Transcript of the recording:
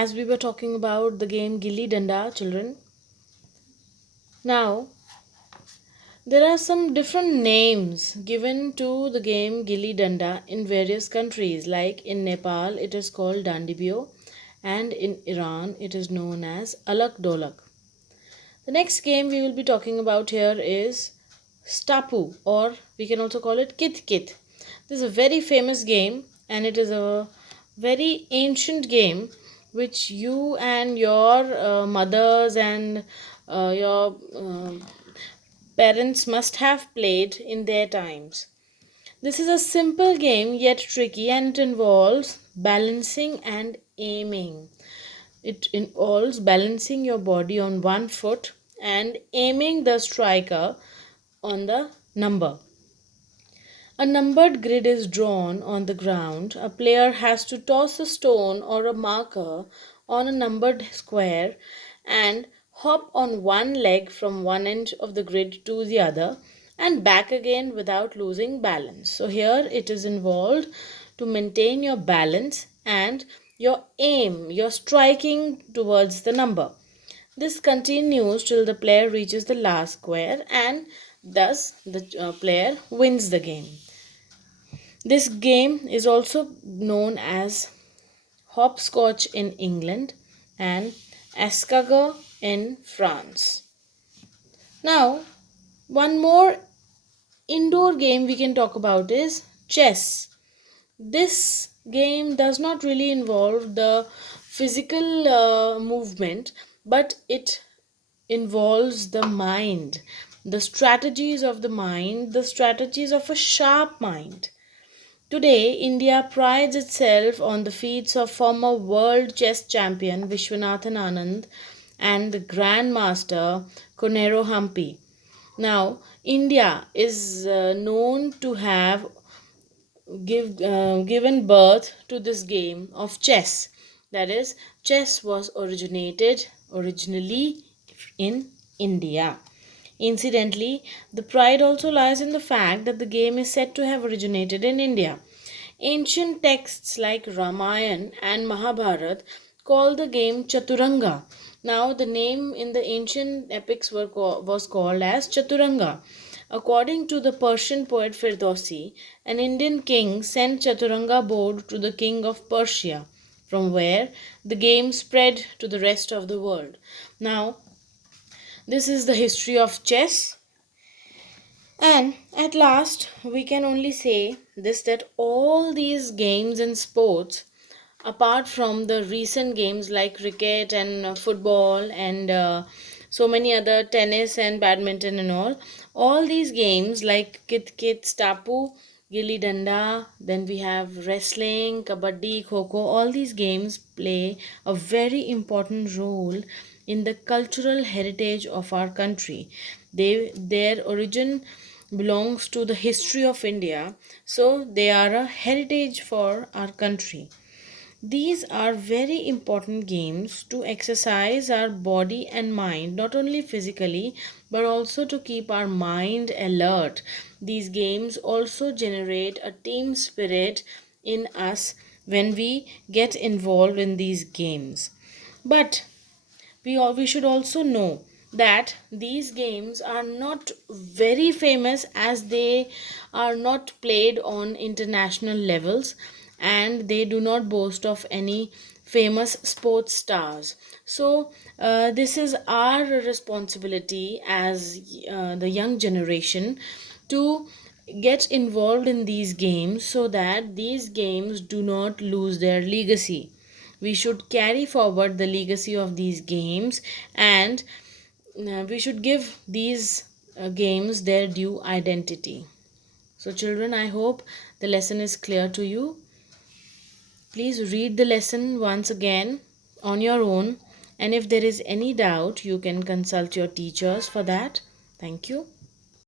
as we were talking about the game Gilli Danda, children. Now, there are some different names given to the game Gilli Danda in various countries, like in Nepal it is called Dandibio, and in Iran it is known as Alak Dolak. The next game we will be talking about here is Stapu, or we can also call it Kit Kit. This is a very famous game and it is a very ancient game which you and your mothers and your parents must have played in their times. This is a simple game yet tricky, and it involves balancing and aiming. It involves balancing your body on one foot and aiming the striker on the number. A numbered grid is drawn on the ground. A player has to toss a stone or a marker on a numbered square and hop on one leg from one end of the grid to the other and back again without losing balance. So, here it is involved to maintain your balance and your aim, your striking towards the number. This continues till the player reaches the last square, and thus the player wins the game. This game is also known as hopscotch in England and escargot in France. Now, one more indoor game we can talk about is chess. This game does not really involve the physical movement, but it involves the mind, the strategies of the mind, the strategies of a sharp mind. Today, India prides itself on the feats of former world chess champion Vishwanathan Anand and the Grandmaster Konero Hampi. Now, India is known to have given birth to this game of chess. That is, chess was originally in India. Incidentally, the pride also lies in the fact that the game is said to have originated in India. Ancient texts like Ramayana and Mahabharata call the game Chaturanga. Now, the name in the ancient epics was called as Chaturanga. According to the Persian poet Firdausi, an Indian king sent Chaturanga board to the king of Persia, from where the game spread to the rest of the world. Now, this is the history of chess. And at last, we can only say this, that all these games and sports, apart from the recent games like cricket and football and so many other tennis and badminton and all these games like Kit Kit, Stapu, Gilli Danda, then we have wrestling, Kabaddi, Kho Kho, all these games play a very important role in the cultural heritage of our country. Their origin belongs to the history of India, so they are a heritage for our country. These are very important games to exercise our body and mind, not only physically but also to keep our mind alert. These games also generate a team spirit in us when we get involved in these games. But we should also know that these games are not very famous, as they are not played on international levels and they do not boast of any famous sports stars. So this is our responsibility as the young generation to get involved in these games so that these games do not lose their legacy. We should carry forward the legacy of these games, and we should give these games their due identity. So, children, I hope the lesson is clear to you. Please read the lesson once again on your own, and if there is any doubt, you can consult your teachers for that. Thank you.